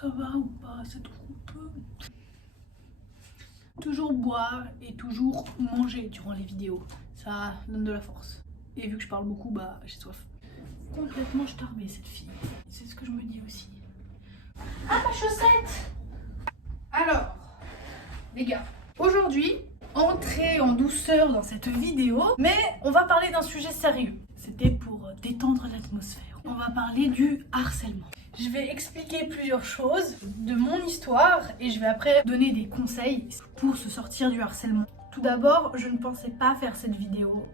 Ça va ou pas cette coupe? Toujours boire et toujours manger durant les vidéos. Ça donne de la force. Et vu que je parle beaucoup, bah j'ai soif. Complètement starbée cette fille. C'est ce que je me dis aussi. Ah, ma chaussette! Alors, les gars, aujourd'hui, entrez en douceur dans cette vidéo, mais on va parler d'un sujet sérieux. C'était pour détendre l'atmosphère. On va parler du harcèlement. Je vais expliquer plusieurs choses de mon histoire et je vais après donner des conseils pour se sortir du harcèlement. Tout d'abord, je ne pensais pas faire cette vidéo,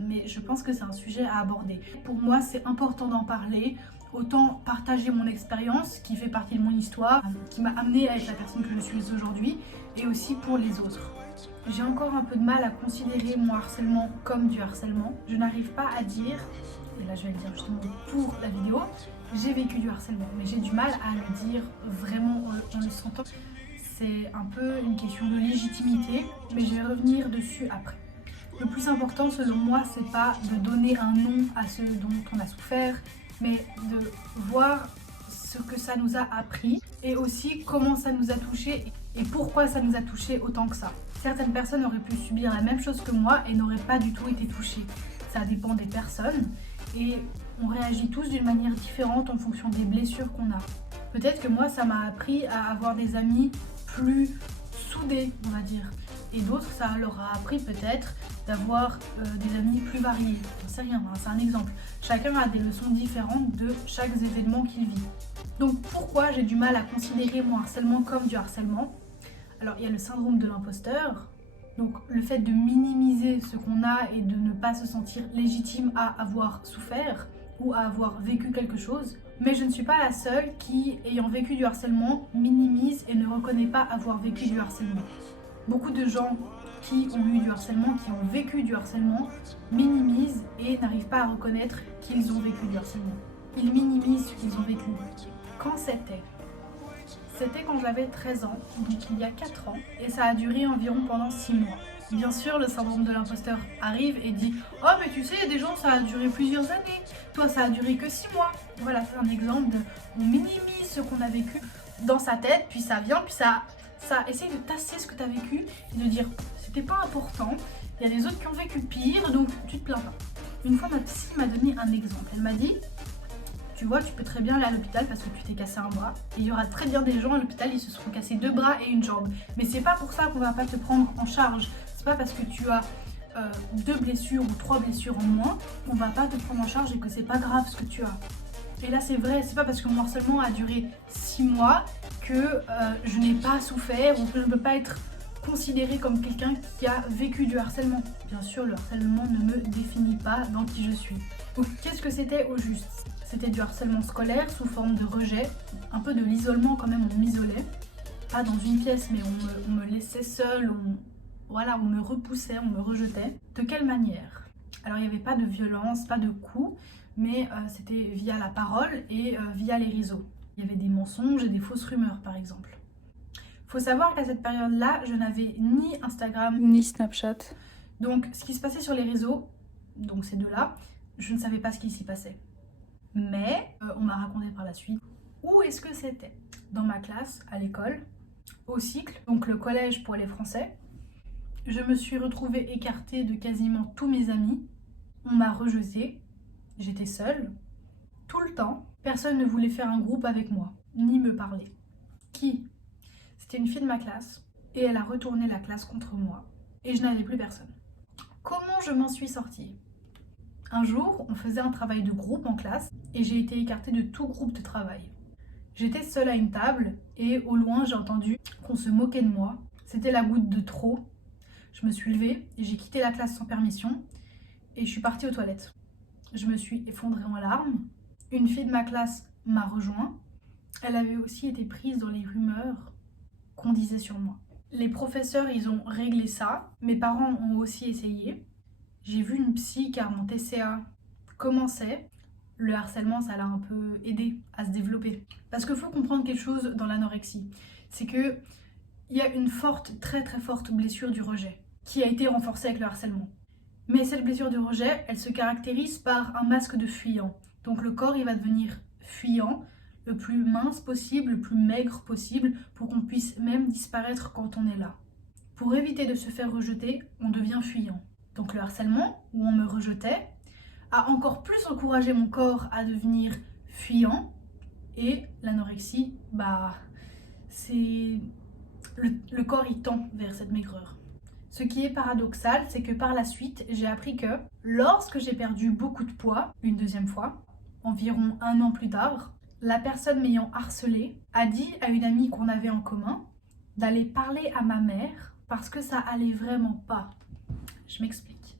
mais je pense que c'est un sujet à aborder. Pour moi, c'est important d'en parler. Autant partager mon expérience qui fait partie de mon histoire, qui m'a amenée à être la personne que je suis aujourd'hui, et aussi pour les autres. J'ai encore un peu de mal à considérer mon harcèlement comme du harcèlement. Je n'arrive pas à dire, et là je vais le dire justement pour la vidéo, j'ai vécu du harcèlement, mais j'ai du mal à le dire vraiment en le sentant. C'est un peu une question de légitimité, mais je vais revenir dessus après. Le plus important selon moi, c'est pas de donner un nom à ce dont on a souffert, mais de voir ce que ça nous a appris et aussi comment ça nous a touché et pourquoi ça nous a touché autant que ça. Certaines personnes auraient pu subir la même chose que moi et n'auraient pas du tout été touchées. Ça dépend des personnes et on réagit tous d'une manière différente en fonction des blessures qu'on a. Peut-être que moi, ça m'a appris à avoir des amis plus soudés, on va dire. Et d'autres, ça leur a appris peut-être d'avoir des amis plus variés. J'en sais rien, c'est un exemple. Chacun a des leçons différentes de chaque événement qu'il vit. Donc pourquoi j'ai du mal à considérer mon harcèlement comme du harcèlement? Alors il y a le syndrome de l'imposteur. Donc le fait de minimiser ce qu'on a et de ne pas se sentir légitime à avoir souffert ou à avoir vécu quelque chose. Mais je ne suis pas la seule qui, ayant vécu du harcèlement, minimise et ne reconnaît pas avoir vécu du harcèlement. Beaucoup de gens qui ont eu du harcèlement, qui ont vécu du harcèlement, minimisent et n'arrivent pas à reconnaître qu'ils ont vécu du harcèlement. Ils minimisent ce qu'ils ont vécu. Quand c'était? C'était quand j'avais 13 ans, donc il y a 4 ans, et ça a duré environ pendant 6 mois. Bien sûr, le syndrome de l'imposteur arrive et dit « Oh mais tu sais, il y a des gens, ça a duré plusieurs années, toi ça a duré que 6 mois ». Voilà, c'est un exemple de on minimise ce qu'on a vécu dans sa tête, puis ça vient, puis ça essaye de tasser ce que tu as vécu et de dire c'était pas important, il y a des autres qui ont vécu pire, donc tu te plains pas. Une fois ma psy m'a donné un exemple, elle m'a dit tu vois, tu peux très bien aller à l'hôpital parce que tu t'es cassé un bras. Et il y aura très bien des gens à l'hôpital, ils se seront cassés 2 bras et une jambe. Mais c'est pas pour ça qu'on va pas te prendre en charge. C'est pas parce que tu as 2 blessures ou 3 blessures en moins qu'on va pas te prendre en charge et que c'est pas grave ce que tu as. Et là c'est vrai, c'est pas parce que mon harcèlement a duré 6 mois que je n'ai pas souffert ou que je ne peux pas être considérée comme quelqu'un qui a vécu du harcèlement. Bien sûr, le harcèlement ne me définit pas dans qui je suis. Donc qu'est-ce que c'était au juste? C'était du harcèlement scolaire sous forme de rejet, un peu de l'isolement quand même, on m'isolait. Pas dans une pièce, mais on me laissait seule, on me repoussait, on me rejetait. De quelle manière? Alors il n'y avait pas de violence, pas de coups, mais c'était via la parole et via les réseaux. Il y avait des mensonges et des fausses rumeurs par exemple. Faut savoir qu'à cette période-là, je n'avais ni Instagram, ni Snapchat. Donc ce qui se passait sur les réseaux, donc ces deux-là, je ne savais pas ce qui s'y passait. Mais on m'a raconté par la suite où est-ce que c'était. Dans ma classe, à l'école, au cycle, donc le collège pour les Français, je me suis retrouvée écartée de quasiment tous mes amis. On m'a rejetée, j'étais seule, tout le temps. Personne ne voulait faire un groupe avec moi, ni me parler. Qui? C'était une fille de ma classe, et elle a retourné la classe contre moi, et je n'avais plus personne. Comment je m'en suis sortie? Un jour, on faisait un travail de groupe en classe et j'ai été écartée de tout groupe de travail. J'étais seule à une table et au loin, j'ai entendu qu'on se moquait de moi. C'était la goutte de trop. Je me suis levée et j'ai quitté la classe sans permission et je suis partie aux toilettes. Je me suis effondrée en larmes. Une fille de ma classe m'a rejoint. Elle avait aussi été prise dans les rumeurs qu'on disait sur moi. Les professeurs, ils ont réglé ça. Mes parents ont aussi essayé. J'ai vu une psy car mon TCA commençait. Le harcèlement, ça l'a un peu aidé à se développer. Parce qu'il faut comprendre quelque chose dans l'anorexie. C'est qu'il y a une forte, très très forte blessure du rejet qui a été renforcée avec le harcèlement. Mais cette blessure du rejet, elle se caractérise par un masque de fuyant. Donc le corps, il va devenir fuyant. le plus mince possible, le plus maigre possible, pour qu'on puisse même disparaître quand on est là. Pour éviter de se faire rejeter, on devient fuyant. Donc le harcèlement, où on me rejetait, a encore plus encouragé mon corps à devenir fuyant. Et l'anorexie, c'est... Le corps il tend vers cette maigreur. Ce qui est paradoxal, c'est que par la suite, j'ai appris que lorsque j'ai perdu beaucoup de poids, une deuxième fois, environ 1 an plus tard, la personne m'ayant harcelée a dit à une amie qu'on avait en commun d'aller parler à ma mère parce que ça allait vraiment pas. Je m'explique.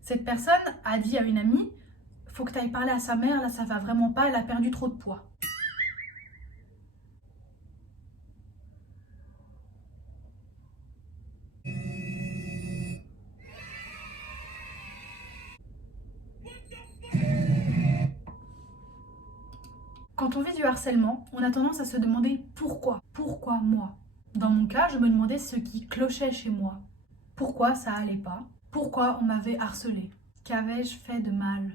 Cette personne a dit à une amie, faut que tu ailles parler à sa mère, là ça va vraiment pas, elle a perdu trop de poids. Quand on vit du harcèlement, on a tendance à se demander pourquoi. Pourquoi moi? Dans mon cas, je me demandais ce qui clochait chez moi. Pourquoi ça allait pas? Pourquoi on m'avait harcelé? Qu'avais-je fait de mal?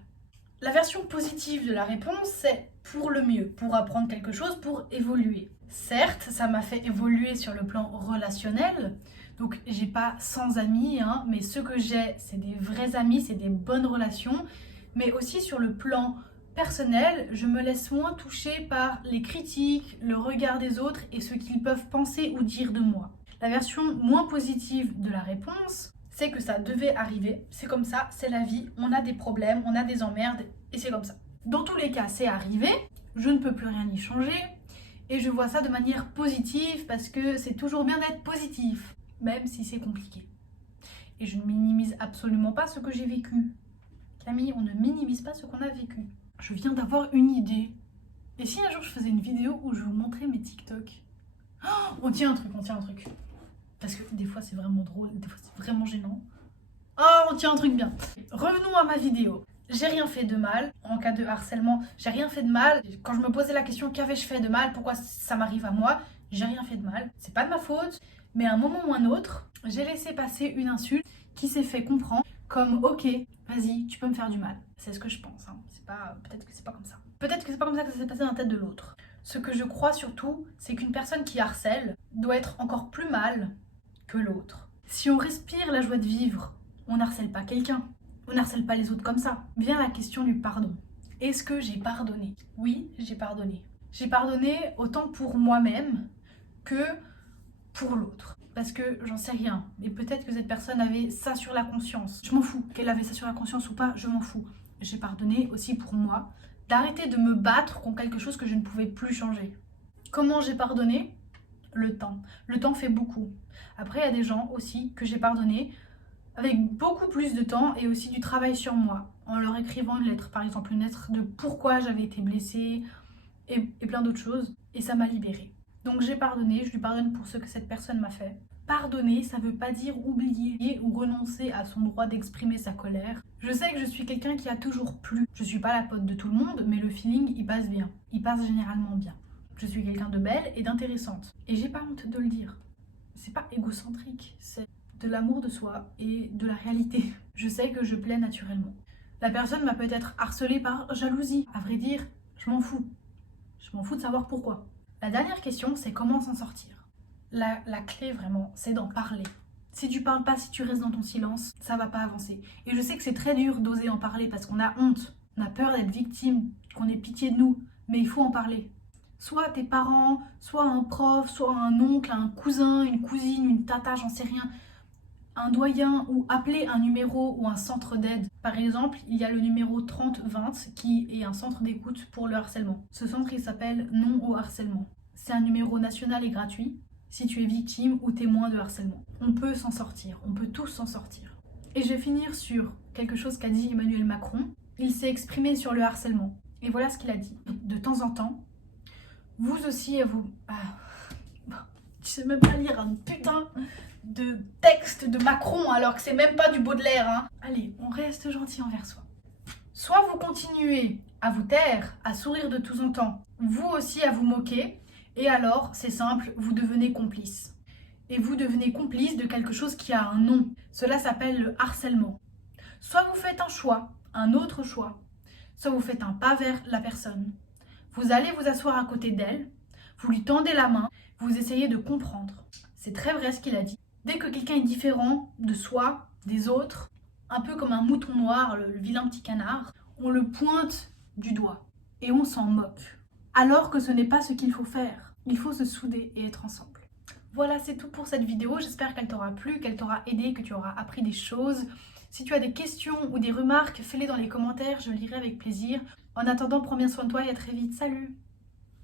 La version positive de la réponse, c'est pour le mieux, pour apprendre quelque chose, pour évoluer. Certes, ça m'a fait évoluer sur le plan relationnel, donc j'ai pas 100 amis, mais ceux que j'ai, c'est des vrais amis, c'est des bonnes relations, mais aussi sur le plan personnel, je me laisse moins toucher par les critiques, le regard des autres et ce qu'ils peuvent penser ou dire de moi. La version moins positive de la réponse, c'est que ça devait arriver, c'est comme ça, c'est la vie, on a des problèmes, on a des emmerdes et c'est comme ça. Dans tous les cas, c'est arrivé, je ne peux plus rien y changer et je vois ça de manière positive parce que c'est toujours bien d'être positif, même si c'est compliqué. Et je ne minimise absolument pas ce que j'ai vécu. Camille, on ne minimise pas ce qu'on a vécu. Je viens d'avoir une idée. Et si un jour je faisais une vidéo où je vous montrais mes TikTok? On tient un truc. Parce que des fois c'est vraiment drôle, des fois c'est vraiment gênant. Oh, on tient un truc bien. Revenons à ma vidéo. J'ai rien fait de mal. En cas de harcèlement, j'ai rien fait de mal. Quand je me posais la question qu'avais-je fait de mal, pourquoi ça m'arrive à moi, j'ai rien fait de mal. C'est pas de ma faute. Mais à un moment ou un autre, j'ai laissé passer une insulte qui s'est fait comprendre comme ok, vas-y, tu peux me faire du mal. C'est ce que je pense. Peut-être que c'est pas comme ça. Peut-être que c'est pas comme ça que ça s'est passé dans la tête de l'autre. Ce que je crois surtout, c'est qu'une personne qui harcèle doit être encore plus mal que l'autre. Si on respire la joie de vivre, on n'harcèle pas quelqu'un. On n'harcèle pas les autres comme ça. Vient la question du pardon. Est-ce que j'ai pardonné? Oui, j'ai pardonné. J'ai pardonné autant pour moi-même que pour l'autre. Parce que j'en sais rien. Mais peut-être que cette personne avait ça sur la conscience. Je m'en fous. Qu'elle avait ça sur la conscience ou pas, je m'en fous. J'ai pardonné aussi pour moi d'arrêter de me battre contre quelque chose que je ne pouvais plus changer. Comment j'ai pardonné? Le temps. Le temps fait beaucoup. Après, il y a des gens aussi que j'ai pardonné avec beaucoup plus de temps et aussi du travail sur moi, en leur écrivant une lettre, par exemple une lettre de pourquoi j'avais été blessée et plein d'autres choses, et ça m'a libérée. Donc j'ai pardonné, je lui pardonne pour ce que cette personne m'a fait. Pardonner, ça veut pas dire oublier ou renoncer à son droit d'exprimer sa colère. Je sais que je suis quelqu'un qui a toujours plu. Je suis pas la pote de tout le monde, mais le feeling, il passe bien. Il passe généralement bien. Je suis quelqu'un de belle et d'intéressante. Et j'ai pas honte de le dire. C'est pas égocentrique, c'est de l'amour de soi et de la réalité. Je sais que je plais naturellement. La personne m'a peut-être harcelée par jalousie. À vrai dire, je m'en fous. Je m'en fous de savoir pourquoi. La dernière question, c'est comment s'en sortir. La clé vraiment, c'est d'en parler. Si tu parles pas, si tu restes dans ton silence, ça va pas avancer. Et je sais que c'est très dur d'oser en parler parce qu'on a honte. On a peur d'être victime, qu'on ait pitié de nous. Mais il faut en parler. Soit tes parents, soit un prof, soit un oncle, un cousin, une cousine, une tata, j'en sais rien. Un doyen ou appeler un numéro ou un centre d'aide. Par exemple, il y a le numéro 3020 qui est un centre d'écoute pour le harcèlement. Ce centre, il s'appelle Non au harcèlement. C'est un numéro national et gratuit si tu es victime ou témoin de harcèlement. On peut s'en sortir, on peut tous s'en sortir. Et je vais finir sur quelque chose qu'a dit Emmanuel Macron. Il s'est exprimé sur le harcèlement. Et voilà ce qu'il a dit. De temps en temps, vous aussi, vous... tu sais même pas lire un putain de texte de Macron alors que c'est même pas du Baudelaire. Allez, on reste gentil envers soi. Soit vous continuez à vous taire, à sourire de temps en temps, vous aussi à vous moquer, et alors, c'est simple, vous devenez complice. Et vous devenez complice de quelque chose qui a un nom. Cela s'appelle le harcèlement. Soit vous faites un choix, un autre choix, soit vous faites un pas vers la personne. Vous allez vous asseoir à côté d'elle, vous lui tendez la main, vous essayez de comprendre. C'est très vrai ce qu'il a dit. Dès que quelqu'un est différent de soi, des autres, un peu comme un mouton noir, le vilain petit canard, on le pointe du doigt et on s'en moque. Alors que ce n'est pas ce qu'il faut faire. Il faut se souder et être ensemble. Voilà, c'est tout pour cette vidéo. J'espère qu'elle t'aura plu, qu'elle t'aura aidé, que tu auras appris des choses. Si tu as des questions ou des remarques, fais-les dans les commentaires, je lirai avec plaisir. En attendant, prends bien soin de toi et à très vite. Salut!